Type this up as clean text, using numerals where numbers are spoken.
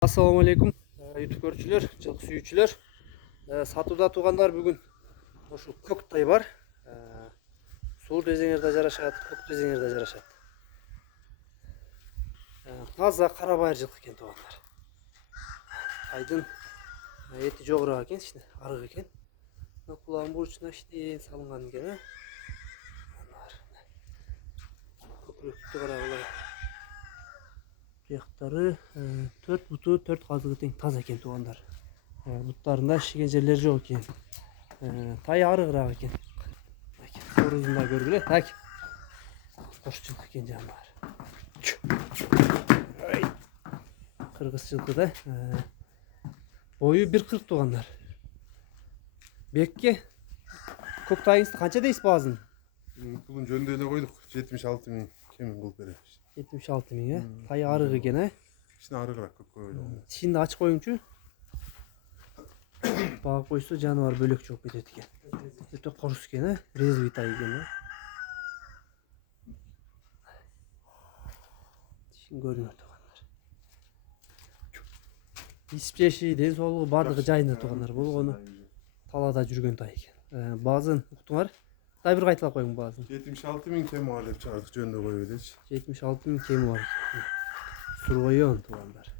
Assalamu alaikum YouTube görүүчүлөр, жылкы сүйүүчүлөр. Сатууда туугандар бүгүн ошол көк тай бар. Суу дезеңерде жарашат, көк дезеңерде жарашат. Таза кара байыр жылкы экен туугандар. Тайдын эти жогоруак экен, ичине арык экен. Кулагынын бурчуна иштен салынган экен. Көкүрөктү карагыла. Бияктары 4 буту 4 казыгы тең таза экен туугандар. Буттарында шиген жерлер жок экен. Тай арыгыраак экен. Корузун да көргүлө. Так. Кош жылкы экен жаныбар. Кыргыз жылкы да. Бою 1,40 туугандар. Бекке көк тайыңызды канча дейсиз баазын? Бүгүн жөндөө эле койдук. 76 000 кем кылып беребиз. 76 000 Тай арык экен, Кичине арыгыраак көк койду. Тишинди ачып коюңчу. Багып койсо жаныбар бөлөк чыгып кетет экен. Өтө корус экен, резвый тай экен. Тишин көрүнөт туугандар. Исип жеши, ден соолугу баардыгы жайында туугандар. Болгону талаада жүргөн тай экен. Баазын уктуңар? Дай бир кайталап коюң баазын. 76 000 кем бар деп чыгардык жөндөө коюп элечи. 76 000 кеми бар. Сургоён туугандар.